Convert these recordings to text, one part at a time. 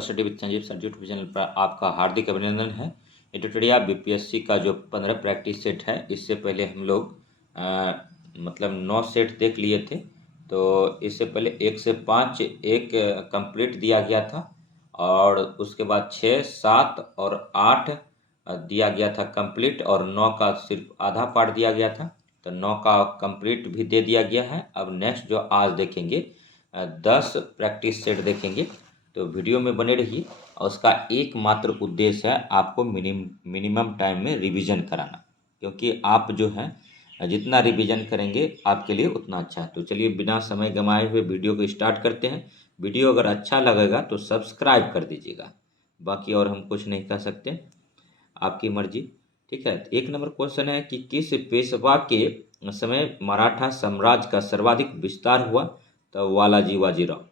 Study with Sanjeev sir YouTube channel पर आपका हार्दिक अभिनंदन है। ये ट्यूटोरियल बीपीएससी का जो 15 प्रैक्टिस सेट है, इससे पहले हम लोग मतलब 9 सेट देख लिए थे। तो इससे पहले 1 से 5 एक कंप्लीट दिया गया था और उसके बाद 6, 7 और 8 दिया गया था कंप्लीट और 9 का सिर्फ आधा पार्ट दिया गया था। तो 9 का कंप्लीट भी दे दिया गया है। अब नेक्स्ट जो आज देखेंगे 10 प्रैक्टिस सेट देखेंगे। तो वीडियो में बने रहिए और उसका एकमात्र उद्देश्य है आपको मिनिमम टाइम में रिवीजन कराना, क्योंकि आप जो है जितना रिवीजन करेंगे आपके लिए उतना अच्छा है। तो चलिए बिना समय गंवाए हुए वीडियो को स्टार्ट करते हैं। वीडियो अगर अच्छा लगेगा तो सब्सक्राइब कर दीजिएगा, बाकी और हम कुछ नहीं कह सकते, आपकी मर्जी। ठीक है, एक नंबर क्वेश्चन है कि किस पेशवा के समय मराठा साम्राज्य का सर्वाधिक विस्तार हुआ? तो वालाजी बाजीराव।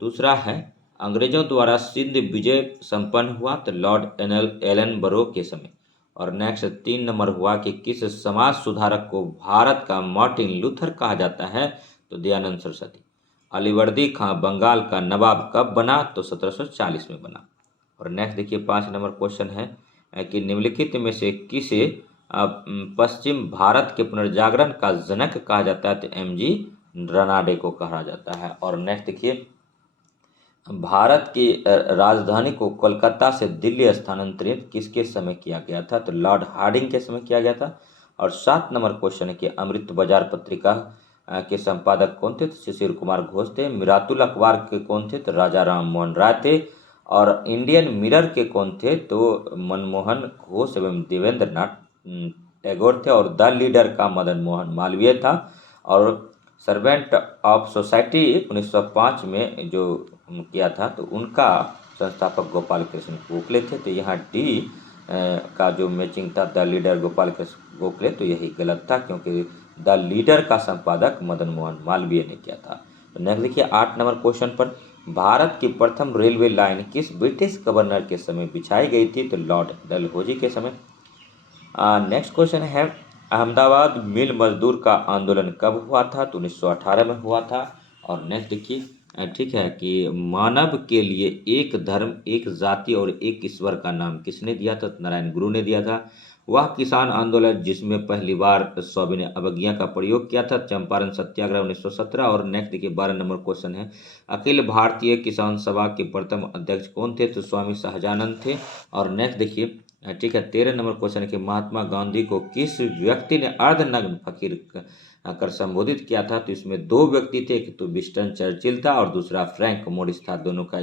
दूसरा है अंग्रेजों द्वारा सिंध विजय संपन्न हुआ? तो लॉर्ड एलन बरो के समय। और नेक्स्ट 3 नंबर हुआ कि किस समाज सुधारक को भारत का मार्टिन लूथर कहा जाता है? तो दयानंद सरस्वती। अलीवर्दी खां बंगाल का नवाब कब बना? तो 1740 में बना। और नेक्स्ट देखिए 5 नंबर क्वेश्चन है कि निम्नलिखित में से किसे पश्चिम भारत के पुनर्जागरण का जनक कहा जाता है? तो एमजी रनाडे को कहा जाता है। और नेक्स्ट देखिए भारत की राजधानी को कोलकाता से दिल्ली स्थानांतरित किसके समय किया गया था? तो लॉर्ड हार्डिंग के समय किया गया था। और 7 नंबर क्वेश्चन है कि अमृत बाजार पत्रिका के संपादक कौन थे? तो शिशिर कुमार घोष थे। मिरातुल अखबार के कौन थे? तो राजा राम मोहन राय थे। और इंडियन मिरर के कौन थे? तो मनमोहन घोष एवं देवेंद्र नाथ टैगोर थे। और द लीडर का मदन मोहन मालवीय था। और सर्वेंट ऑफ सोसाइटी 1905 में जो किया था तो उनका संस्थापक गोपाल कृष्ण गोखले थे। तो यहाँ डी का जो मैचिंग था द लीडर गोपाल कृष्ण गोखले, तो यही गलत था क्योंकि द लीडर का संपादक मदन मोहन मालवीय ने किया था। तो नेक्स्ट देखिए 8 नंबर क्वेश्चन पर भारत की प्रथम रेलवे लाइन किस ब्रिटिश गवर्नर के समय बिछाई गई थी? तो लॉर्ड डलहौजी के समय। नेक्स्ट क्वेश्चन है अहमदाबाद मिल मजदूर का आंदोलन कब हुआ था? तो 1918 में हुआ था। और नेक्स्ट देखिए ठीक है कि मानव के लिए एक धर्म, एक जाति और एक ईश्वर का नाम किसने दिया था? नारायण गुरु ने दिया था। वह किसान आंदोलन जिसमें पहली बार सविनय अवज्ञा का प्रयोग किया था? चंपारण सत्याग्रह 1917। और नेक्स्ट देखिए 12 नंबर क्वेश्चन है अखिल भारतीय किसान सभा के प्रथम अध्यक्ष कौन थे? तो स्वामी सहजानंद थे। और नेक्स्ट देखिए ठीक है 13 नंबर क्वेश्चन है कि महात्मा गांधी को किस व्यक्ति ने अर्धनग्न फकीर कर संबोधित किया था? तो इसमें 2 व्यक्ति थे, एक तो विंस्टन चर्चिल था और दूसरा फ्रैंक मोरिस था। दोनों का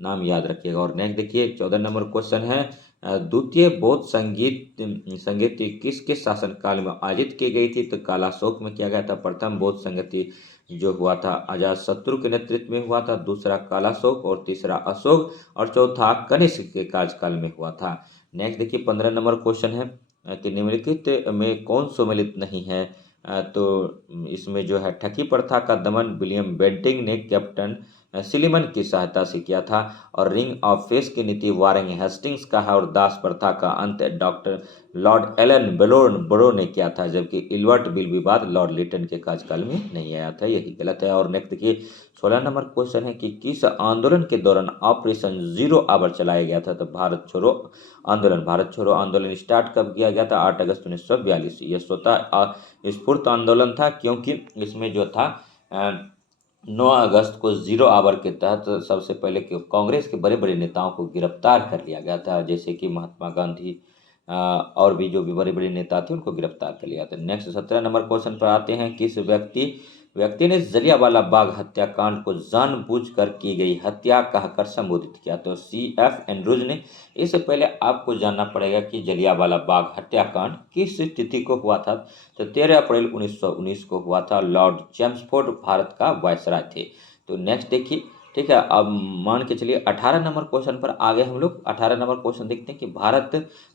नाम याद रखिएगा। और नेक्स्ट देखिए 14 नंबर क्वेश्चन है द्वितीय बौद्ध संगीति किसके शासनकाल में आयोजित की गई थी? तो कालाशोक में किया गया था। प्रथम बौद्ध संगीति जो हुआ था अजातशत्रु के नेतृत्व में हुआ था, दूसरा कालाशोक और तीसरा अशोक और चौथा कनिष्क के कार्यकाल में हुआ था। नेक्स्ट देखिए 15 नंबर क्वेश्चन है कि निम्नलिखित में कौन सम्मिलित नहीं है? तो इसमें जो है ठगी प्रथा का दमन विलियम बेंटिंग ने कैप्टन सिलिमन की सहायता से किया था। और रिंग ऑफ फेस की नीति वारेन हेस्टिंग्स का है। और दास प्रथा का अंत डॉक्टर लॉर्ड एलन बरो ने किया था, जबकि इल्वर्ट बिल विवाद लॉर्ड लिटन के कार्यकाल में नहीं आया था। यही गलत है। और नेक्स्ट देखिए 16 नंबर क्वेश्चन है कि किस आंदोलन के दौरान ऑपरेशन जीरो आवर चलाया गया था? तो भारत छोड़ो आंदोलन स्टार्ट कब किया गया था? 8 अगस्त 1942। यह स्वतः स्फूर्त आंदोलन था, क्योंकि इसमें जो था 9 अगस्त को जीरो आवर के तहत सबसे पहले कांग्रेस के बड़े बड़े नेताओं को गिरफ्तार कर लिया गया था, जैसे कि महात्मा गांधी और भी जो भी बड़े बड़े नेता थे उनको गिरफ्तार कर लिया था। नेक्स्ट 17 नंबर क्वेश्चन पर आते हैं किस व्यक्ति ने जलियांवाला बाग हत्याकांड को जानबूझकर की गई हत्या कहकर संबोधित किया? तो CF एंड्रूज ने। इससे पहले आपको जानना पड़ेगा कि जलियांवाला बाग हत्याकांड किस तिथि को हुआ था? तो 13 अप्रैल 1919 को हुआ था। लॉर्ड चेम्सफोर्ड भारत का वायसराय थे। तो नेक्स्ट देखिए ठीक है, अब मान के चलिए 18 नंबर क्वेश्चन पर आगे हम लोग 18 नंबर क्वेश्चन देखते हैं कि भारत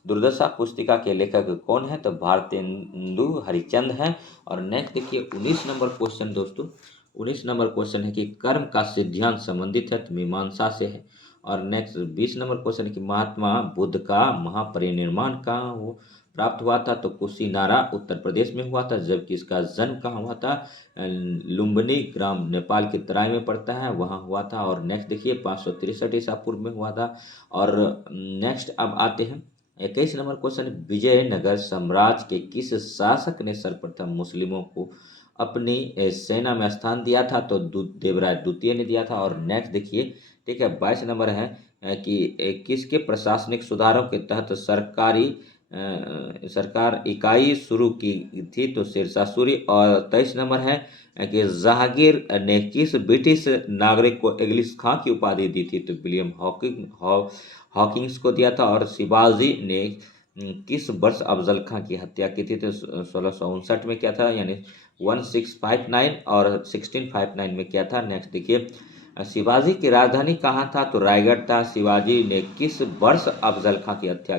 दुर्दशा पुस्तिका के लेखक कौन है? तो भारतेंदु हरिचंद हैं। और नेक्स्ट देखिए 19 नंबर क्वेश्चन दोस्तों, 19 नंबर क्वेश्चन है कि कर्म का सिद्धांत संबंधित है? तो मीमांसा से है। और नेक्स्ट 20 नंबर क्वेश्चन है कि महात्मा बुद्ध का महापरिनिर्वाण कहाँ प्राप्त हुआ था तो कुशीनारा उत्तर प्रदेश में हुआ था, जबकि इसका जन्म कहाँ हुआ था, लुम्बिनी ग्राम नेपाल की तराई में पड़ता है, वहाँ हुआ था। और नेक्स्ट देखिए 563 ईसा पूर्व में हुआ था। और नेक्स्ट अब आते हैं 21 नंबर क्वेश्चन, विजयनगर साम्राज्य के किस शासक ने सर्वप्रथम मुस्लिमों को अपनी सेना में स्थान दिया था, तो देवराय द्वितीय ने दिया था। और नेक्स्ट देखिए, ठीक है, 22 नंबर है कि किसके प्रशासनिक सुधारों के तहत सरकार इकाई शुरू की थी, तो शेरशाह सूरी। और 23 नंबर है कि जहांगीर ने किस ब्रिटिश नागरिक को इंग्लिश खां की उपाधि दी थी, तो विलियम हॉकिंग्स को दिया था। और शिवाजी ने किस वर्ष अफजल खां की हत्या की थी, तो 1659 में किया था, यानी 1659, और 1659 में किया था। नेक्स्ट देखिए, शिवाजी की राजधानी कहाँ था, तो रायगढ़ था। शिवाजी ने किस वर्ष अफजल खां की हत्या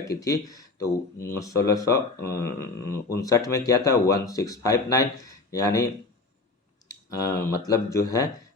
की थी, तो 1659 में किया था, 1659, यानी मतलब जो है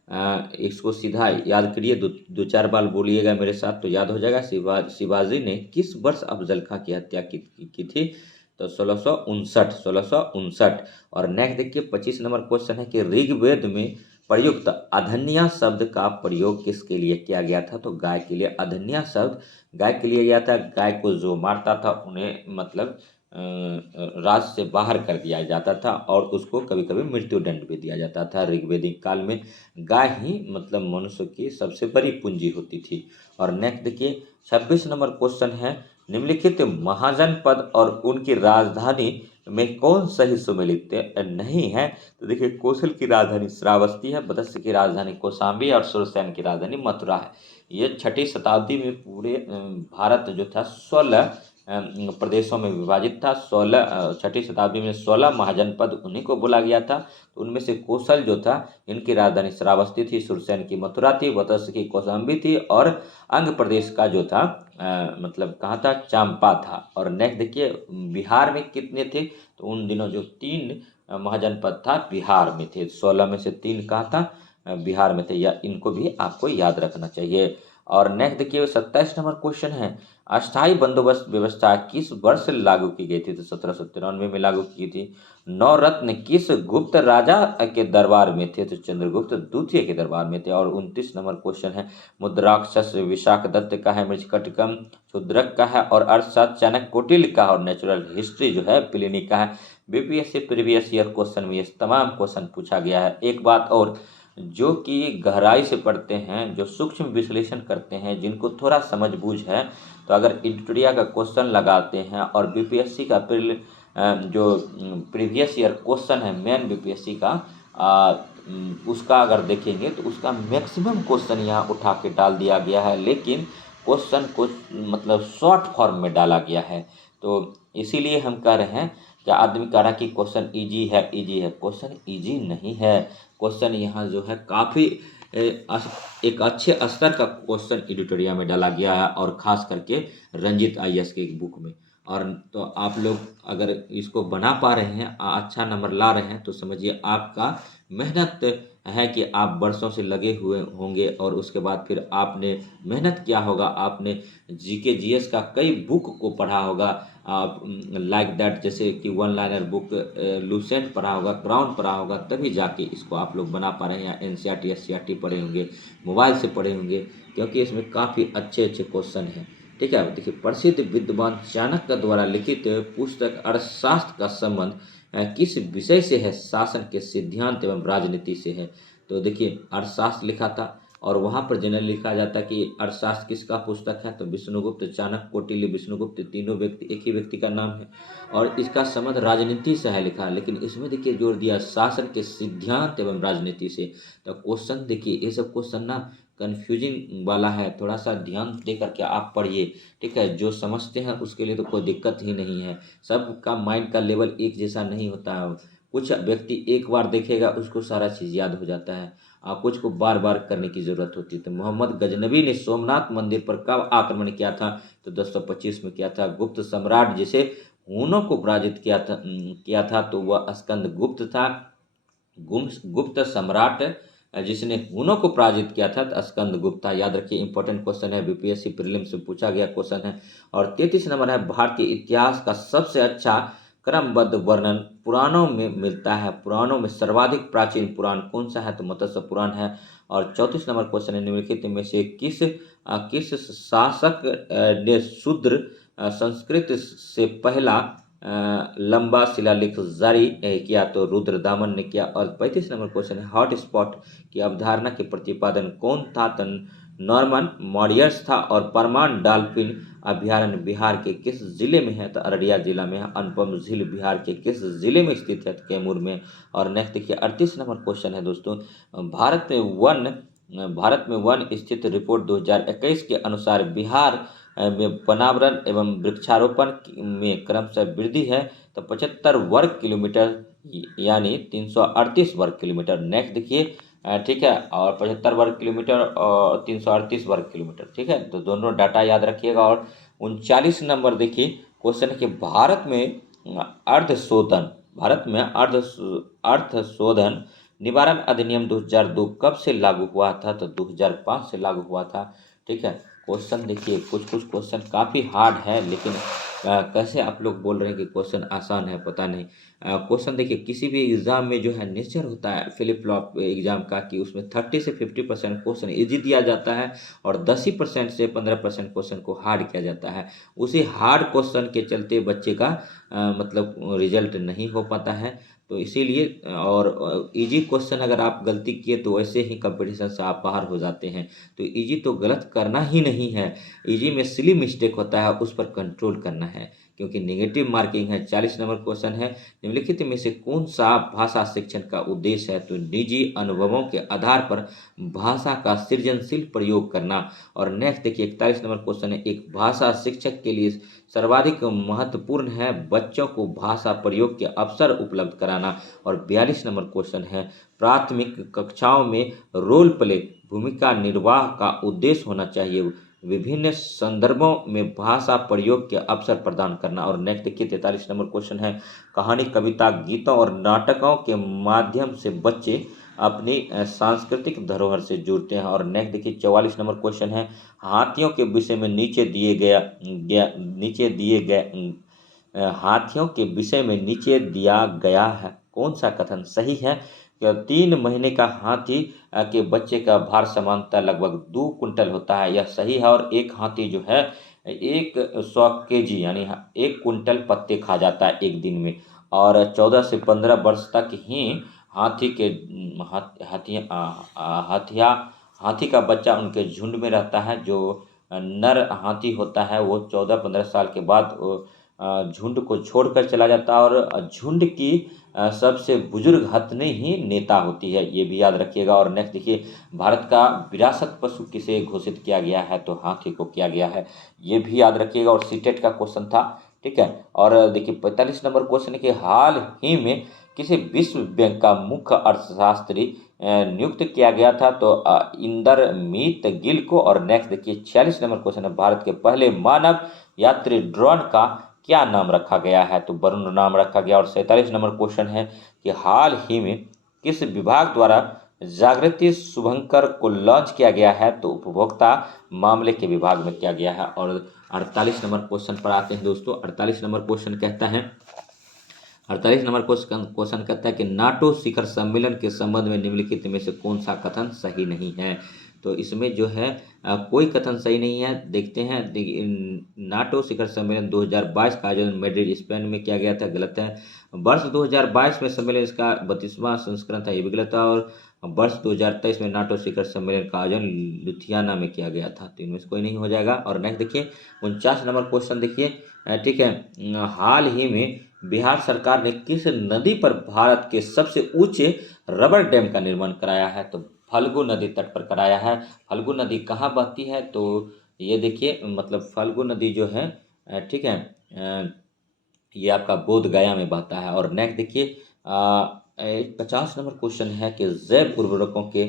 इसको सीधा याद करिए, दो चार बार बोलिएगा मेरे साथ तो याद हो जाएगा। शिवाजी ने किस वर्ष अफजल खां की हत्या की थी, तो 1659। और नेक्स्ट देखिए 25 नंबर क्वेश्चन है कि ऋग्वेद में प्रयुक्त अधन्या शब्द का प्रयोग किसके लिए किया गया था, तो गाय के लिए अधन्या शब्द गाय के लिए गया था। गाय को जो मारता था उन्हें मतलब राज से बाहर कर दिया जाता था, और उसको कभी कभी मृत्यु दंड भी दिया जाता था। ऋग्वेदिक काल में गाय ही मतलब मनुष्य की सबसे बड़ी पूंजी होती थी। और नेक्स्ट देखिए 26 नंबर क्वेश्चन है, निम्नलिखित महाजनपद और उनकी राजधानी में कौन सही सुमेलित नहीं है, तो देखिए कौशल की राजधानी श्रावस्ती है, मत्स्य की राजधानी कौशाम्बी, और सुरसैन की राजधानी मथुरा है। ये 6ठी शताब्दी में पूरे भारत जो था 16 प्रदेशों में विभाजित था। 6ठी शताब्दी में 16 महाजनपद उन्हीं को बोला गया था। तो उनमें से कौशल जो था, इनकी राजधानी श्रावस्ती थी, सुरसैन की मथुरा थी, मत्स्य की कौशाम्बी थी, और अंग प्रदेश का जो था मतलब कहाँ था, चंपा था। और नेक्स्ट देखिए बिहार में कितने थे, तो उन दिनों जो 3 महाजनपद था बिहार में थे, 16 में से 3 कहाँ था, बिहार में थे। या इनको भी आपको याद रखना चाहिए। और नेक्स्ट देखिए 27 नंबर क्वेश्चन है, अस्थाई बंदोबस्त व्यवस्था किस वर्ष लागू की गई थी, तो 1793 में लागू की थी। नवरत्न किस गुप्त राजा के दरबार में थे, तो चंद्रगुप्त द्वितीय के दरबार में थे। और 29 नंबर क्वेश्चन है, मुद्राक्षस विशाखदत्त का है, मृच्छकटिकम शूद्रक का है, और अर्थशास्त्र चाणक्य कौटिल्य का है, और नेचुरल हिस्ट्री जो है प्लिनी का है। बीपीएससी प्रीवियस ईयर क्वेश्चन में ये तमाम क्वेश्चन पूछा गया है। एक बात और, जो कि गहराई से पढ़ते हैं, जो सूक्ष्म विश्लेषण करते हैं, जिनको थोड़ा समझ बूझ है, तो अगर इंटरिया का क्वेश्चन लगाते हैं और बीपीएससी का जो प्रीवियस ईयर क्वेश्चन है मेन बीपीएससी का उसका अगर देखेंगे तो उसका मैक्सिमम क्वेश्चन यहाँ उठा के डाल दिया गया है, लेकिन क्वेश्चन को मतलब शॉर्ट फॉर्म में डाला गया है। तो इसीलिए हम कह रहे हैं कि आदमी कह रहा है कि क्वेश्चन इजी है, क्वेश्चन इजी नहीं है। क्वेश्चन यहाँ जो है काफ़ी एक अच्छे स्तर का क्वेश्चन एडिटोरिया में डाला गया है, और ख़ास करके रंजित आईएएस के बुक में। और तो आप लोग अगर इसको बना पा रहे हैं, अच्छा नंबर ला रहे हैं, तो समझिए आपका मेहनत है कि आप बरसों से लगे हुए होंगे, और उसके बाद फिर आपने मेहनत किया होगा, आपने जीके जीएस का कई बुक को पढ़ा होगा, आप लाइक दैट जैसे कि वन लाइनर बुक लूसेंट पढ़ा होगा, क्राउन पढ़ा होगा, तभी जाके इसको आप लोग बना पा रहे हैं। या एनसीईआरटी एससीईआरटी पढ़े होंगे, मोबाइल से पढ़े होंगे, क्योंकि इसमें काफ़ी अच्छे अच्छे क्वेश्चन हैं। ठीक है, देखिए प्रसिद्ध विद्वान चाणक्य द्वारा लिखित पुस्तक अर्थशास्त्र का संबंध किस विषय से है, शासन के सिद्धांत एवं राजनीति से है। तो देखिए अर्थशास्त्र लिखा था, और वहाँ पर जनरल लिखा जाता है कि अर्थशास्त्र किसका पुस्तक है, तो विष्णुगुप्त, चाणक्य, कौटिल्य, विष्णुगुप्त, तीनों व्यक्ति एक ही व्यक्ति का नाम है, और इसका संबंध राजनीति से है लिखा है। लेकिन इसमें देखिए जोड़ दिया शासन के सिद्धांत एवं राजनीति से। तो क्वेश्चन देखिए ये सब क्वेश्चन ना कन्फ्यूजिंग वाला है, थोड़ा सा ध्यान दे करके आप पढ़िए। ठीक है, जो समझते हैं उसके लिए तो कोई दिक्कत ही नहीं है। सबका माइंड का लेवल एक जैसा नहीं होता है। कुछ व्यक्ति एक बार देखेगा उसको सारा चीज़ याद हो जाता है, कुछ को बार बार करने की ज़रूरत होती है। तो मोहम्मद गजनबी ने सोमनाथ मंदिर पर कब आक्रमण किया था, तो 1025 में किया था। गुप्त सम्राट जिसे हूनों को पराजित किया था तो वह स्कंद गुप्त था। गुप्त सम्राट जिसने हुनों को पराजित किया था? तो स्कंद गुप्ता। याद रखिए, इंपॉर्टेंट क्वेश्चन है, बीपीएससी प्रीलिम्स से पूछा गया क्वेश्चन है। और 33 नंबर है, भारतीय इतिहास का सबसे अच्छा क्रमबद्ध वर्णन पुराणों में मिलता है। पुराणों में सर्वाधिक प्राचीन पुराण कौन सा है? तो मत्स्य पुराण है। और 34 नंबर क्वेश्चन है, निम्नलिखित में से किस शासक ने शूद्र संस्कृत से पहला लंबा शिलालेख जारी किया? तो रुद्रदामन ने किया। और 35 नंबर क्वेश्चन है, हॉट स्पॉट की अवधारणा के प्रतिपादन कौन था? तो नॉर्मन मॉरियर्स था। और परमान डॉल्फिन अभ्यारण्य बिहार के किस जिले में है? तो अररिया जिला में है। अनुपम झील बिहार के किस जिले में स्थित है? तो कैमूर में। और नेक्स्ट देखिए, 38 नंबर क्वेश्चन है दोस्तों, भारत में वन स्थित रिपोर्ट 2021 के अनुसार बिहार में वनावरण एवं वृक्षारोपण में क्रमशः वृद्धि है। तो 75 वर्ग किलोमीटर यानी 338 वर्ग किलोमीटर। नेक्स्ट देखिए, ठीक है, और 75 वर्ग किलोमीटर और 338 वर्ग किलोमीटर, ठीक है, तो दोनों डाटा याद रखिएगा। और 39 नंबर देखिए क्वेश्चन है कि भारत में अर्ध शोधन निवारण अधिनियम 2002 कब से लागू हुआ था? तो 2005 से लागू हुआ था। ठीक है, क्वेश्चन देखिए, कुछ क्वेश्चन काफ़ी हार्ड है, लेकिन कैसे आप लोग बोल रहे हैं कि क्वेश्चन आसान है, पता नहीं। क्वेश्चन देखिए, किसी भी एग्ज़ाम में जो है नेचर होता है फ्लिप फ्लॉप एग्ज़ाम का, कि उसमें 30 से 50% क्वेश्चन ईजी दिया जाता है और 10% से 15% क्वेश्चन को हार्ड किया जाता है। उसी हार्ड क्वेश्चन के चलते बच्चे का मतलब रिजल्ट नहीं हो पाता है। तो इसीलिए, और इजी क्वेश्चन अगर आप गलती किए तो वैसे ही कंपटीशन से आप बाहर हो जाते हैं। तो इजी तो गलत करना ही नहीं है, इजी में सिली मिस्टेक होता है, उस पर कंट्रोल करना है, क्योंकि नेगेटिव मार्किंग है। 40 नंबर क्वेश्चन है, निम्नलिखित में से कौन सा भाषा शिक्षण का उद्देश्य है? तो निजी अनुभवों के आधार पर भाषा का सृजनशील प्रयोग करना। और नेक्स्ट देखिए, 41 नंबर क्वेश्चन है, एक भाषा शिक्षक के लिए सर्वाधिक महत्वपूर्ण है बच्चों को भाषा प्रयोग के अवसर उपलब्ध कराना। और 42 नंबर क्वेश्चन है, प्राथमिक कक्षाओं में रोल प्ले भूमिका निर्वाह का उद्देश्य होना चाहिए, विभिन्न संदर्भों में भाषा प्रयोग के अवसर प्रदान करना। और नेक्स्ट देखिए, 43 नंबर क्वेश्चन है, कहानी कविता गीतों और नाटकों के माध्यम से बच्चे अपनी सांस्कृतिक धरोहर से जुड़ते हैं। और नेक्स्ट देखिए, 44 नंबर क्वेश्चन है, हाथियों के विषय में हाथियों के विषय में नीचे दिया गया है कौन सा कथन सही है? 3 महीने का हाथी के बच्चे का भार सामान्यतः लगभग 2 कुंटल होता है, यह सही है। और एक हाथी जो है 100 केजी यानी 1 कुंटल पत्ते खा जाता है एक दिन में। और 14 से 15 वर्ष तक ही हाथी के हाथी का बच्चा उनके झुंड में रहता है। जो नर हाथी होता है वो 14-15 साल के बाद झुंड को छोड़कर चला जाता है। और झुंड की सबसे बुजुर्ग हथनी ही नेता होती है, ये भी याद रखिएगा। और नेक्स्ट देखिए, भारत का विरासत पशु किसे घोषित किया गया है? तो हाथी को किया गया है, ये भी याद रखिएगा। और सीटेट का क्वेश्चन था, ठीक है। और देखिए, 45 नंबर क्वेश्चन के हाल ही में किसी विश्व बैंक का मुख्य अर्थशास्त्री नियुक्त किया गया था? तो इंदरमीत गिल को। और नेक्स्ट देखिए, 46 नंबर क्वेश्चन है, भारत के पहले मानव यात्री ड्रोन का क्या नाम रखा गया है? तो वरुण नाम रखा गया। और 47 नंबर क्वेश्चन है कि हाल ही में किस विभाग द्वारा जागृति शुभंकर को लॉन्च किया गया है? तो उपभोक्ता मामले के विभाग में किया गया है। और 48 नंबर क्वेश्चन पर आते हैं दोस्तों। 48 नंबर क्वेश्चन कहता है, 48 नंबर क्वेश्चन कहता है कि नाटो शिखर सम्मेलन के संबंध में निम्नलिखित में से कौन सा कथन सही नहीं है? तो इसमें जो है कोई कथन सही नहीं है। देखते हैं, नाटो शिखर सम्मेलन 2022 का आयोजन मैड्रिड स्पेन में किया गया था, गलत है। वर्ष 2022 में सम्मेलन इसका 32वां संस्करण था, ये भी गलत है। और वर्ष 2023 में नाटो शिखर सम्मेलन का आयोजन लुधियाना में किया गया था, तो इनमें से कोई नहीं हो जाएगा। और नेक्स्ट देखिए, 49 नंबर क्वेश्चन देखिए, ठीक है, हाल ही में बिहार सरकार ने किस नदी पर भारत के सबसे ऊंचे रबर डैम का निर्माण कराया है? तो फल्गु नदी तट पर कराया है। फल्गु नदी कहाँ बहती है? तो ये देखिए, मतलब फल्गु नदी जो है, ठीक है, ये आपका बोध गया में बहता है। और नेक्स्ट देखिए, 50 नंबर क्वेश्चन है कि जैव उर्वरकों के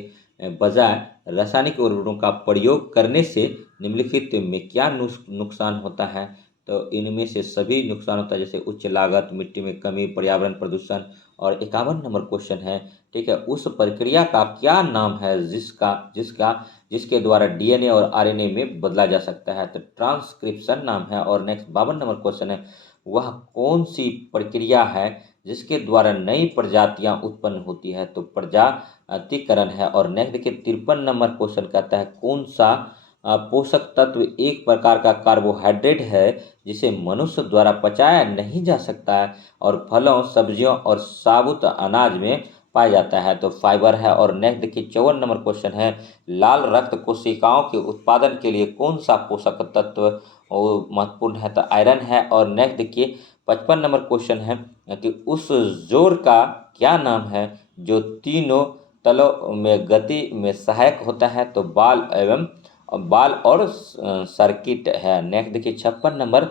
बजाय रासायनिक उर्वरकों का प्रयोग करने से निम्नलिखित में क्या नुकसान होता है? तो इनमें से सभी नुकसान होता है, जैसे उच्च लागत, मिट्टी में कमी, पर्यावरण प्रदूषण और 51 नंबर क्वेश्चन है, ठीक है, उस प्रक्रिया का क्या नाम है जिसका जिसका जिसके द्वारा डीएनए और आरएनए में बदला जा सकता है, तो ट्रांसक्रिप्शन नाम है। और नेक्स्ट 52 नंबर क्वेश्चन है, वह कौन सी प्रक्रिया है जिसके द्वारा नई प्रजातियां उत्पन्न होती है, तो प्रजातिकरण है। और नेक्स्ट देखिए 53 नंबर क्वेश्चन कहता है, कौन सा पोषक तत्व एक प्रकार का कार्बोहाइड्रेट है जिसे मनुष्य द्वारा पचाया नहीं जा सकता है और फलों, सब्जियों और साबुत अनाज में पाया जाता है, तो फाइबर है। और नेक्स्ट देखिए 54 नंबर क्वेश्चन है, लाल रक्त कोशिकाओं के उत्पादन के लिए कौन सा पोषक तत्व वो महत्वपूर्ण है, तो आयरन है। और नेक्स्ट देखिए 55 नंबर क्वेश्चन है कि उस जोड़ का क्या नाम है जो तीनों तलों में गति में सहायक होता है, तो बाल और सर्किट है। नेक्स्ट देखिए 56 नंबर,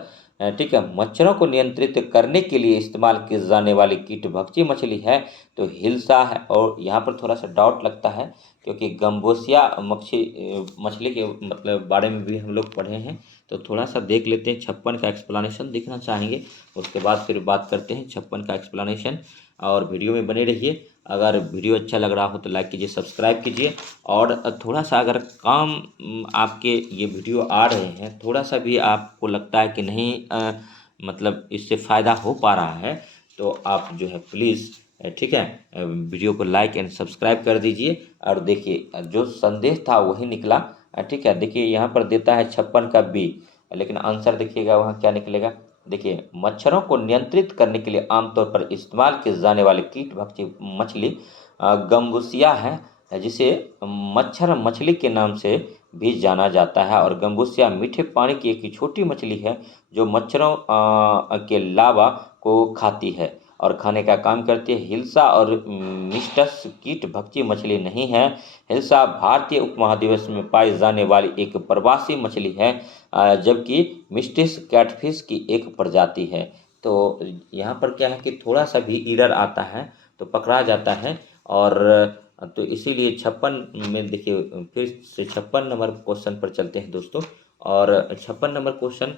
ठीक है, मच्छरों को नियंत्रित करने के लिए इस्तेमाल की जाने वाली कीट भक्षी मछली है, तो हिल्सा है। और यहाँ पर थोड़ा सा डाउट लगता है क्योंकि गंबोसिया मछली के मतलब बारे में भी हम लोग पढ़े हैं, तो थोड़ा सा देख लेते हैं। 56 का एक्सप्लेनेशन देखना चाहेंगे, उसके बाद फिर बात करते हैं 56 का एक्सप्लेनेशन। और वीडियो में बने रहिए। अगर वीडियो अच्छा लग रहा हो तो लाइक कीजिए, सब्सक्राइब कीजिए। और थोड़ा सा अगर काम आपके ये वीडियो आ रहे हैं, थोड़ा सा भी आपको लगता है कि नहीं मतलब इससे फ़ायदा हो पा रहा है, तो आप जो है प्लीज़, ठीक है, वीडियो को लाइक एंड सब्सक्राइब कर दीजिए। और देखिए जो संदेश था वही निकला, ठीक है। देखिए यहाँ पर देता है 56 का बी, लेकिन आंसर देखिएगा वहाँ क्या निकलेगा। देखिए मच्छरों को नियंत्रित करने के लिए आमतौर पर इस्तेमाल की जाने वाली कीट भक्षी मछली गम्बूसिया है, जिसे मच्छर मछली के नाम से भी जाना जाता है। और गम्बूसिया मीठे पानी की एक छोटी मछली है जो मच्छरों के लावा को खाती है और खाने का काम करती है। हिल्सा और मिस्टस कीट भक्षी मछली नहीं है। हिल्सा भारतीय उपमहाद्वीप में पाई जाने वाली एक प्रवासी मछली है, जबकि मिस्टिस कैटफिश की एक प्रजाति है। तो यहाँ पर क्या है कि थोड़ा सा भी एरर आता है तो पकड़ा जाता है। और तो इसीलिए 56 में देखिए फिर से 56 नंबर क्वेश्चन पर चलते हैं दोस्तों। और 56 नंबर क्वेश्चन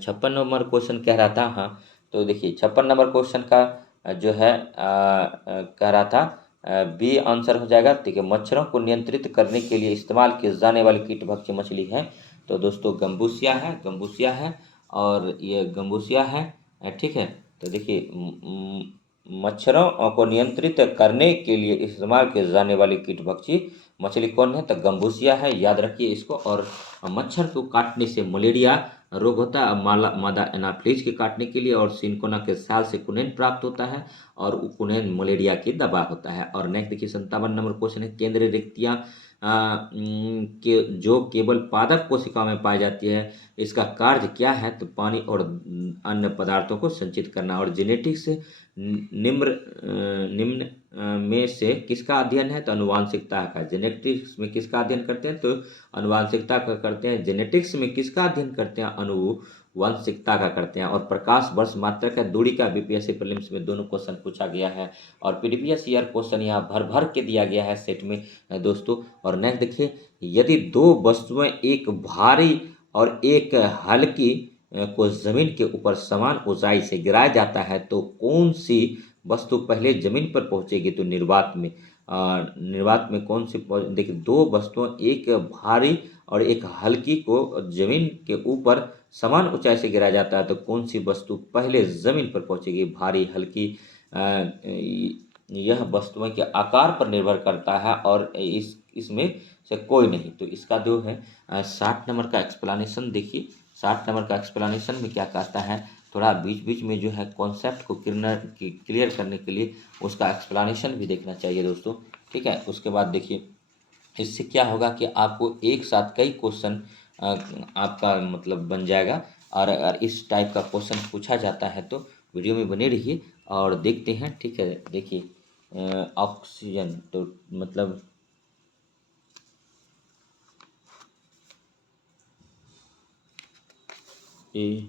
56 नंबर क्वेश्चन कह रहा था, हाँ, तो देखिए 56 नंबर क्वेश्चन का जो है कह रहा था बी आंसर हो जाएगा। ठीक है, मच्छरों को नियंत्रित करने के लिए इस्तेमाल की जाने वाली कीट भक्षी मछली है, तो दोस्तों गम्बूसिया है। और ये गम्बूसिया है, ठीक है। तो देखिए मच्छरों को नियंत्रित करने के लिए इस्तेमाल की जाने वाली कीट भक्षी मछली कौन है, तो गम्बूसिया है, याद रखिए इसको। और मच्छर को काटने से मलेरिया रोग होता है मादा एनाफ्लीज के काटने के लिए, और सिनकोना के साल से कुनेन प्राप्त होता है और कुनेन मलेरिया की दवा होता है। और नेक्स्ट देखिए 57 नंबर क्वेश्चन है, केंद्रीय रिक्तियाँ के जो केवल पादप कोशिका में पाई जाती है, इसका कार्य क्या है, तो पानी और अन्य पदार्थों को संचित करना। और जेनेटिक्स निम्न में से किसका अध्ययन है, तो अनुवांशिकता का। जेनेटिक्स में किसका अध्ययन करते हैं, तो अनुवांशिकता का करते हैं। जेनेटिक्स में किसका अध्ययन करते हैं, अनुवांशिकता का करते हैं। और प्रकाश वर्ष मात्रक है दूरी का बीपीएससी प्रीलिम्स में दोनों क्वेश्चन पूछा गया है और प्रीवियस ईयर क्वेश्चन यहाँ भर भर के दिया गया है सेट में दोस्तों। और नेक्स्ट देखिए, यदि दो वस्तुएं एक भारी और एक हल्की को जमीन के ऊपर समान ऊंचाई से गिराया जाता है, तो कौन सी वस्तु पहले जमीन पर पहुंचेगी, तो निर्वात में कौन सी देखिए दो वस्तुएं एक भारी और एक हल्की को जमीन के ऊपर समान ऊंचाई से गिराया जाता है, तो कौन सी वस्तु पहले जमीन पर पहुंचेगी, भारी हल्की। यह वस्तुओं के आकार पर निर्भर करता है और इसमें से कोई नहीं। तो इसका जो है 60 नंबर का एक्सप्लेनेशन देखिए। 60 नंबर का एक्सप्लेनेशन में क्या कहता है, थोड़ा बीच बीच में जो है कॉन्सेप्ट को क्लियर करने के लिए उसका एक्सप्लेनेशन भी देखना चाहिए दोस्तों, ठीक है। उसके बाद देखिए इससे क्या होगा कि आपको एक साथ कई क्वेश्चन आपका मतलब बन जाएगा। और अगर इस टाइप का क्वेश्चन पूछा जाता है तो वीडियो में बने रहिए और देखते हैं, ठीक है। देखिए ऑक्सीजन तो मतलब ए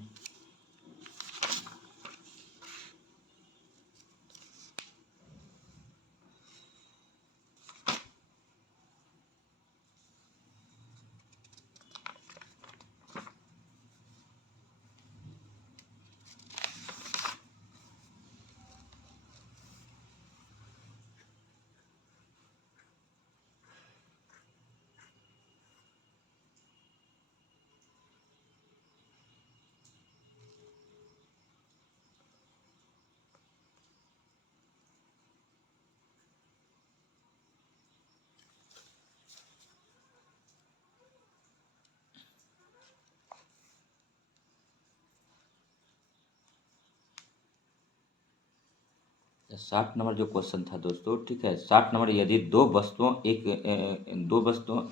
60 नंबर जो क्वेश्चन था दोस्तों, ठीक है, 60 नंबर, यदि दो वस्तुओं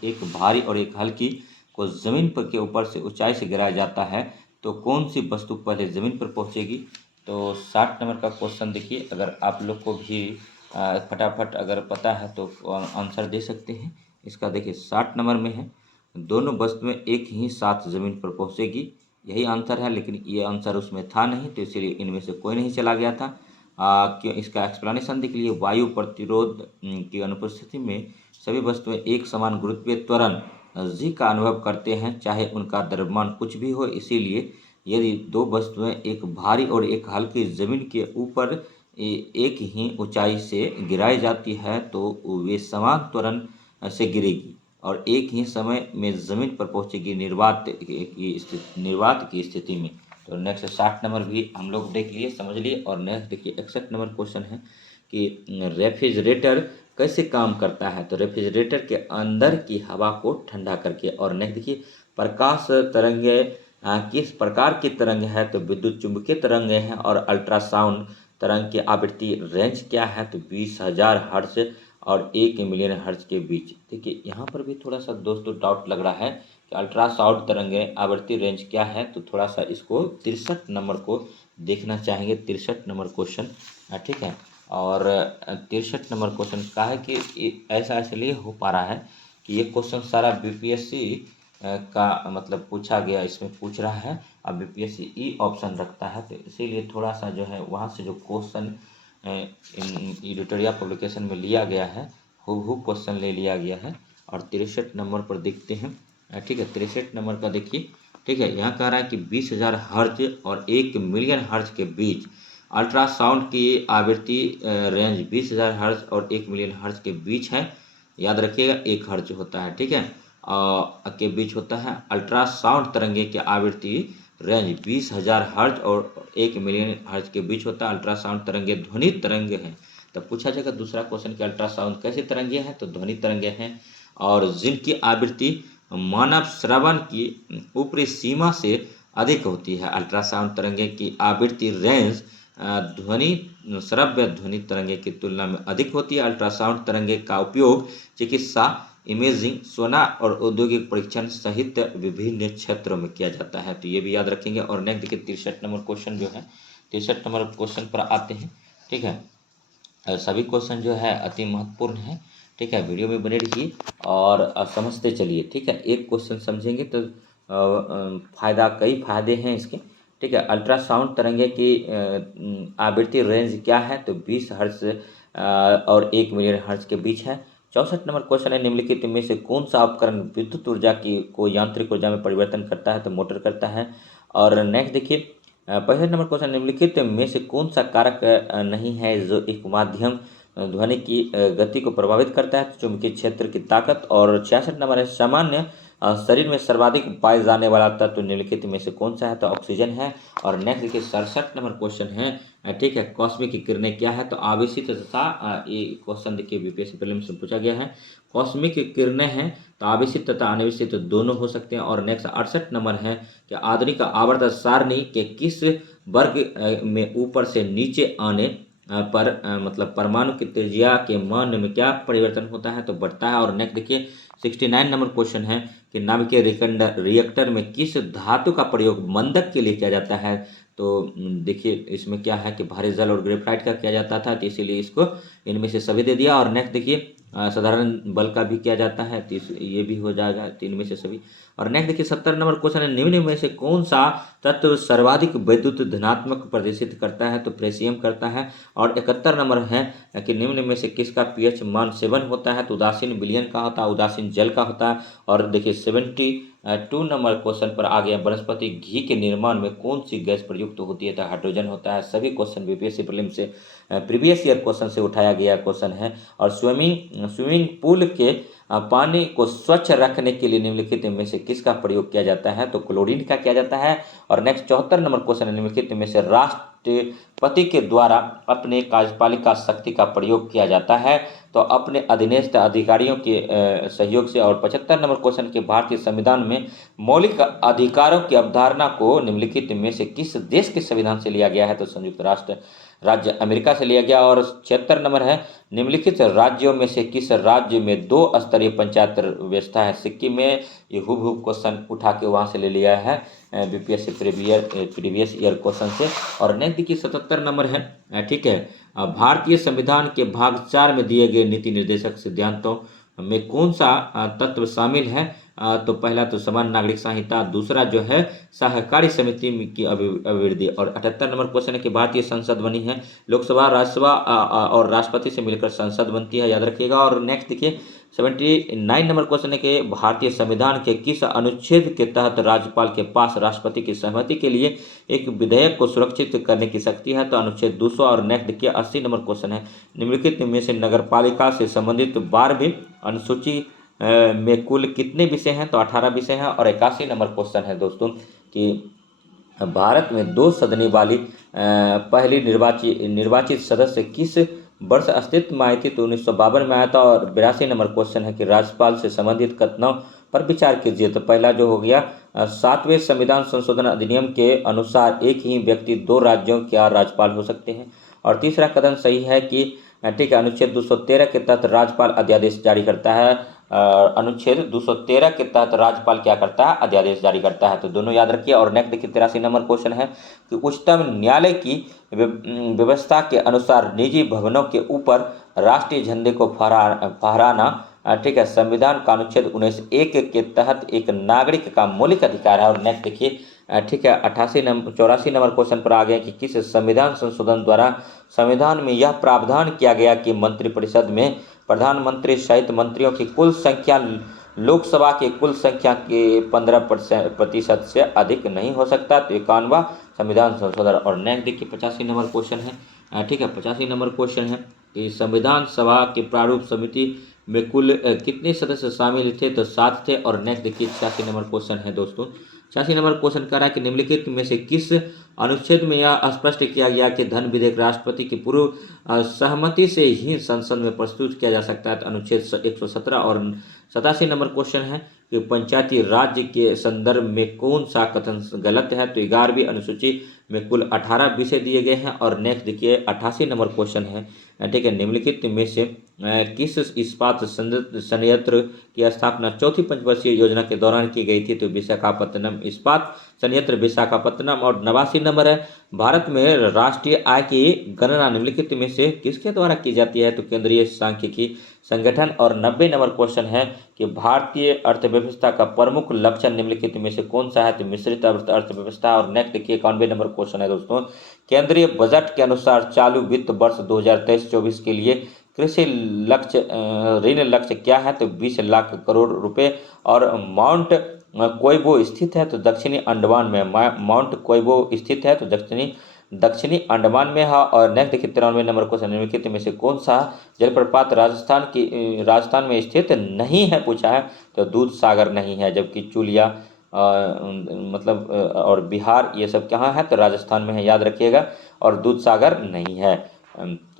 एक भारी और एक हल्की को ज़मीन पर के ऊपर से ऊंचाई से गिराया जाता है तो कौन सी वस्तु पहले ज़मीन पर पहुंचेगी। तो 60 नंबर का क्वेश्चन देखिए, अगर आप लोग को भी फटाफट अगर पता है तो आंसर दे सकते हैं इसका। देखिए 60 नंबर में है, दोनों वस्तुएं एक ही साथ ज़मीन पर पहुंचेगी, यही आंसर है, लेकिन ये आंसर उसमें था नहीं तो इसीलिए इनमें से कोई नहीं चला गया था। क्यों, इसका एक्सप्लेनेशन देख लीजिए। वायु प्रतिरोध की अनुपस्थिति में सभी वस्तुएं एक समान गुरुत्वीय त्वरण जी का अनुभव करते हैं, चाहे उनका द्रव्यमान कुछ भी हो। इसीलिए यदि दो वस्तुएं एक भारी और एक हल्की जमीन के ऊपर एक ही ऊंचाई से गिराई जाती है तो वे समान त्वरण से गिरेगी और एक ही समय में जमीन पर पहुंचेगी निर्वात की स्थिति में। तो नेक्स्ट 60 नंबर भी हम लोग देख लिए, समझ लिए। और नेक्स्ट देखिए 61 नंबर क्वेश्चन है कि रेफ्रिजरेटर कैसे काम करता है। तो रेफ्रिजरेटर के अंदर की हवा को ठंडा करके। और नेक्स्ट देखिए प्रकाश तरंगे किस प्रकार की तरंग है। तो विद्युत चुंबकीय तरंगे हैं। और अल्ट्रासाउंड तरंग की आवृत्ति रेंज क्या है। तो 20,000 हर्ट्ज और 1 मिलियन हर्ट्ज के बीच। देखिए यहाँ पर भी थोड़ा सा दोस्तों डाउट लग रहा है कि अल्ट्रासाउंड तरंगे आवृत्ति रेंज क्या है। तो थोड़ा सा इसको 63 नंबर को देखना चाहेंगे, 63 नंबर क्वेश्चन, ठीक है। और 63 नंबर क्वेश्चन का है कि ऐसा इसलिए हो पा रहा है कि ये क्वेश्चन सारा बीपीएससी का मतलब पूछा गया, इसमें पूछ रहा है। अब बीपीएससी ई ऑप्शन रखता है तो इसीलिए थोड़ा सा जो है वहाँ से जो क्वेश्चन एडिटोरियल पब्लिकेशन में लिया गया है हूबहू क्वेश्चन ले लिया गया है। और 63 नंबर पर देखते हैं, ठीक है। 63 नंबर का देखिए, ठीक है, यहाँ कह रहा है कि 20,000 हर्ट्ज और 1 मिलियन हर्ट्ज के बीच अल्ट्रासाउंड की आवृत्ति रेंज 20,000 हर्ट्ज और 1 मिलियन हर्ट्ज के बीच है। याद रखिएगा 1 हर्ट्ज होता है, ठीक है, के बीच होता है। अल्ट्रासाउंड तरंगे की आवृत्ति रेंज 20,000 हर्ट्ज और 1 मिलियन हर्ट्ज के बीच होता है। अल्ट्रासाउंड तरंगे ध्वनि तरंगे हैं। तब पूछा जाएगा दूसरा क्वेश्चन कि अल्ट्रासाउंड कैसी तरंगे हैं। तो ध्वनि तरंगे हैं और जिनकी आवृत्ति मानव श्रवण की ऊपरी सीमा से अधिक होती है। अल्ट्रासाउंड तरंगे की आवृत्ति रेंज श्रव्य ध्वनि तरंगे की तुलना में अधिक होती है। अल्ट्रासाउंड तरंगे का उपयोग चिकित्सा, इमेजिंग, सोनार और औद्योगिक परीक्षण सहित विभिन्न क्षेत्रों में किया जाता है। तो ये भी याद रखेंगे। और नेक्स्ट देखिए 63 नंबर क्वेश्चन जो है, 63 नंबर क्वेश्चन पर आते हैं, ठीक है। सभी क्वेश्चन जो है अति महत्वपूर्ण है, ठीक है। वीडियो में बने रहिए और समझते चलिए, ठीक है। एक क्वेश्चन समझेंगे तो कई फायदे हैं इसके, ठीक है। अल्ट्रासाउंड तरंगे की आवृत्ति रेंज क्या है। तो 20 हर्ट्ज और 1 मिलियन हर्ट्ज के बीच है। 64 नंबर क्वेश्चन है, निम्नलिखित में से कौन सा उपकरण विद्युत ऊर्जा को यांत्रिक ऊर्जा में परिवर्तन करता है। तो मोटर करता है। और नेक्स्ट देखिए 65 नंबर क्वेश्चन, निम्नलिखित में से कौन सा कारक नहीं है जो एक माध्यम ध्वनि की गति को प्रभावित करता है। चुंबकीय क्षेत्र की ताकत। और 66 नंबर है, सामान्य शरीर में सर्वाधिक पाए जाने वाला तत्व निम्नलिखित में से कौन सा है। तो ऑक्सीजन है। और नेक्स्ट देखिए 67 नंबर क्वेश्चन है, ठीक है, कॉस्मिक किरणें क्या है। तो आवेशित तथा, ये क्वेश्चन देखिए बीपीएससी प्रीलिम्स में पूछा गया है। कॉस्मिक किरणें हैं तो आवेशित तथा अनावेशित दोनों हो सकते हैं। और नेक्स्ट 68 नंबर है कि आधुनिक आवर्त सारणी के किस वर्ग में ऊपर से नीचे आने पर मतलब परमाणु की त्रिज्या के मान में क्या परिवर्तन होता है। तो बढ़ता है। और नेक्स्ट देखिए 69 नंबर क्वेश्चन है कि नाभिकीय रिएक्टर में किस धातु का प्रयोग मंदक के लिए किया जाता है। तो देखिए इसमें क्या है कि भारी जल और ग्रेफाइट का किया जाता था, तो इसीलिए इसको इनमें से सभी दे दिया। और नेक्स्ट देखिए साधारण बल का भी किया जाता है, तो ये भी हो जाएगा 3 में से सभी। और नेक्स्ट देखिए 70 नंबर क्वेश्चन है, निम्न में से कौन सा तत्व सर्वाधिक विद्युत धनात्मक प्रदर्शित करता है। तो फ्रेशियम करता है। और 71 नंबर है कि निम्न में से किसका पीएच मान 7 होता है। तो उदासीन विलयन का होता है, उदासीन जल का होता है। और देखिए 72 नंबर क्वेश्चन पर आ गया, वनस्पति घी के निर्माण में कौन सी गैस प्रयुक्त होती है। तो हाइड्रोजन होता है। सभी क्वेश्चन बीपीएससी प्रीलिम से प्रीवियस ईयर क्वेश्चन से उठाया गया क्वेश्चन है। और स्विमिंग पूल के पानी को स्वच्छ रखने के लिए निम्नलिखित में से किसका प्रयोग किया जाता है? तो क्लोरीन का किया जाता है। और नेक्स्ट 74 नंबर क्वेश्चन है, निम्नलिखित में से राष्ट्रपति के द्वारा अपने कार्यपालिका शक्ति का प्रयोग किया जाता है तो अपने अधीनस्थ अधिकारियों के सहयोग से। और 75 नंबर क्वेश्चन के भारतीय संविधान में मौलिक अधिकारों की अवधारणा को निम्नलिखित में से किस देश के संविधान से लिया गया है? तो संयुक्त राष्ट्र राज्य अमेरिका से लिया गया। और 76 नंबर है, निम्नलिखित राज्यों में से किस राज्य में 2 स्तरीय पंचायत व्यवस्था है? सिक्किम में। ये हूबहू क्वेश्चन उठा के वहाँ से ले लिया है बीपीएससी प्रीवियस ईयर क्वेश्चन से। और नेक्स्ट देखिए 77 नंबर है, ठीक है, भारतीय संविधान के भाग 4 में दिए गए नीति निर्देशक सिद्धांतों में कौन सा तत्व शामिल है? तो पहला तो समान नागरिक संहिता, दूसरा जो है सहकारी समिति की अभिवृद्धि। और 78 नंबर क्वेश्चन है कि भारतीय संसद बनी है लोकसभा, राज्यसभा और राष्ट्रपति से मिलकर संसद बनती है, याद रखिएगा। और नेक्स्ट देखिए 79 नंबर क्वेश्चन है कि भारतीय संविधान के किस अनुच्छेद के तहत राज्यपाल के पास राष्ट्रपति की सहमति के लिए एक विधेयक को सुरक्षित करने की शक्ति है? तो अनुच्छेद 200। और नेक्स्ट देखिए 80 नंबर क्वेश्चन है, निम्नलिखित में से नगरपालिका से संबंधित 12वीं अनुसूची में कुल कितने विषय हैं? तो 18 विषय हैं। और 81 नंबर क्वेश्चन है दोस्तों कि भारत में 2 सदनी वाली पहली निर्वाचित सदस्य किस वर्ष अस्तित्व में आई थी? तो 1952 में आया था। और 82 नंबर क्वेश्चन है कि राज्यपाल से संबंधित कथनों पर विचार कीजिए। तो पहला जो हो गया 7वें संविधान संशोधन अधिनियम के अनुसार एक ही व्यक्ति 2 राज्यों के राज्यपाल हो सकते हैं। और तीसरा कथन सही है कि ठीक है, अनुच्छेद 213 के तहत राज्यपाल अध्यादेश जारी करता है। अनुच्छेद 213 के तहत राज्यपाल क्या करता है? अध्यादेश जारी करता है। तो दोनों याद रखिए। और नेक्स्ट देखिए 83 नंबर क्वेश्चन है कि उच्चतम न्यायालय की व्यवस्था के अनुसार निजी भवनों के ऊपर राष्ट्रीय झंडे को फहराना ठीक है संविधान का अनुच्छेद 19(1) के तहत एक नागरिक का मौलिक अधिकार है। और नेक्स्ट देखिए ठीक है 84 नंबर क्वेश्चन पर आ गया कि किस संविधान संशोधन द्वारा संविधान में यह प्रावधान किया गया कि मंत्रिपरिषद में प्रधानमंत्री सहित मंत्रियों की कुल संख्या लोकसभा की कुल संख्या के 15% से अधिक नहीं हो सकता? तो 51वां संविधान संशोधन। और नेक्स्ट देखिए 85 नंबर क्वेश्चन है, ठीक है, 85 नंबर क्वेश्चन है कि संविधान सभा के प्रारूप समिति में कुल कितने सदस्य शामिल थे? तो 7 थे। और नेक्स्ट देखिए 86 नंबर क्वेश्चन है दोस्तों, 86 नंबर क्वेश्चन कह रहा है कि निम्नलिखित में से किस अनुच्छेद में यह स्पष्ट किया गया कि धन विधेयक राष्ट्रपति की पूर्व सहमति से ही संसद में प्रस्तुत किया जा सकता है? तो अनुच्छेद 117। और 87 नंबर क्वेश्चन है कि पंचायती राज्य के संदर्भ में कौन सा कथन गलत है? तो 11वीं अनुसूची में कुल 18 विषय दिए गए हैं। और नेक्स्ट देखिए 88 नंबर क्वेश्चन है, ठीक है, निम्नलिखित में से किस इस्पात संयंत्र की स्थापना चौथी पंचवर्षीय योजना के दौरान की गई थी? तो विशाखापत्तनम इस्पात संयंत्र विशाखापत्तनम। और 89 नंबर है, भारत में राष्ट्रीय आय की गणना निम्नलिखित में से किसके द्वारा की जाती है? तो केंद्रीय सांख्यिकी संगठन। और 90 नंबर क्वेश्चन है कि भारतीय अर्थव्यवस्था का प्रमुख लक्षण निम्नलिखित में से कौन सा है? तो मिश्रित अर्थव्यवस्था। और नेक्स्ट देखिए 91 नंबर क्वेश्चन है दोस्तों, केंद्रीय बजट के अनुसार चालू वित्त वर्ष 2023-24 के लिए कृषि लक्ष्य ऋण लक्ष्य क्या है? तो 20 लाख करोड़ रुपए। और माउंट कोइबो स्थित है तो दक्षिणी अंडमान में, माउंट कोइबो स्थित है तो दक्षिणी अंडमान में है। और नेक्स्ट देखिए 93 नंबर क्वेश्चन, निम्नलिखित में से कौन सा जलप्रपात राजस्थान में स्थित नहीं है पूछा है? तो दूध सागर नहीं है, जबकि चुलिया और बिहार ये सब कहाँ है? तो राजस्थान में है, याद रखिएगा। और दूध सागर नहीं है,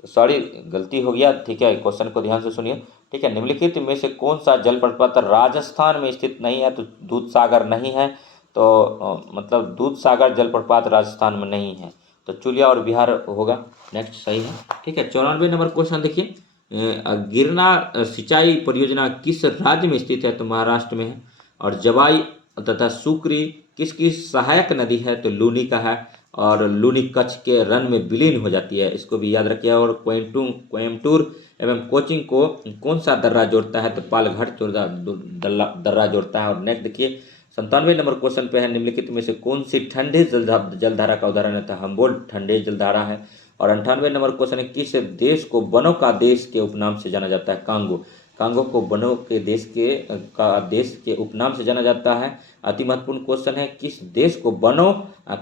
सॉरी गलती हो गया, ठीक है, क्वेश्चन को ध्यान से सुनिए, ठीक है। निम्नलिखित में से कौन सा जलप्रपात राजस्थान में स्थित नहीं है? तो दूध सागर नहीं है, तो दूध सागर जलप्रपात राजस्थान में नहीं है, तो चुलिया और बिहार होगा, नेक्स्ट सही है, ठीक है। 94 नंबर क्वेश्चन देखिए, गिरना सिंचाई परियोजना किस राज्य में स्थित है? तो महाराष्ट्र में है। और जवाई तथा सुक्री किसकी सहायक नदी है? तो लूनी का है। और लूनी कच्छ के रन में विलीन हो जाती है, इसको भी याद रखिए। और कोयम्बटूर एवं कोचिंग को कौन सा दर्रा जोड़ता है? तो पालघाट दर्रा जोड़ता है। और नेक्स्ट देखिए 97 नंबर क्वेश्चन पे है, निम्नलिखित में से कौन सी ठंडे जलधारा का उदाहरण है? तो हम्बोल्ट ठंडे जलधारा है। और 98 नंबर क्वेश्चन है, किस देश को वनों का देश के उपनाम से जाना जाता है? कांगो को बनो के देश के उपनाम से जाना जाता है। अति महत्वपूर्ण क्वेश्चन है, किस देश को बनो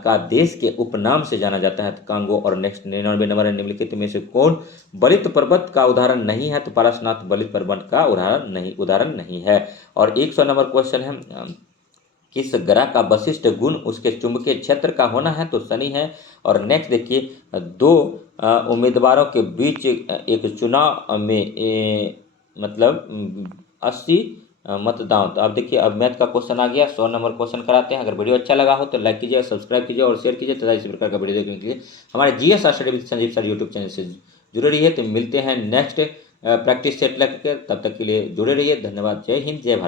का देश के उपनाम से जाना जाता है? तो कांगो। और नेक्स्ट 99 नंबर है, निम्नलिखित में से कौन बलित पर्वत का उदाहरण नहीं है? तो पारसनाथ बलित पर्वत का उदाहरण नहीं है। और 100 नंबर क्वेश्चन है, किस ग्रह का वशिष्ठ गुण उसके चुंबकीय क्षेत्र का होना है? तो शनि है। और नेक्स्ट देखिए, दो उम्मीदवारों के बीच एक चुनाव में मतलब 80 मतदान। तो अब देखिए, अब मैथ का क्वेश्चन आ गया। 100 नंबर क्वेश्चन कराते हैं। अगर वीडियो अच्छा लगा हो तो लाइक कीजिए, सब्सक्राइब कीजिए और शेयर कीजिए तथा इसी प्रकार का वीडियो देखने के लिए हमारे GS study with Sanjeev sir YouTube channel से जुड़े रहिए। तो मिलते हैं नेक्स्ट प्रैक्टिस सेट लेकर, तब तक के लिए जुड़े रहिए। धन्यवाद। जय हिंद, जय भारत।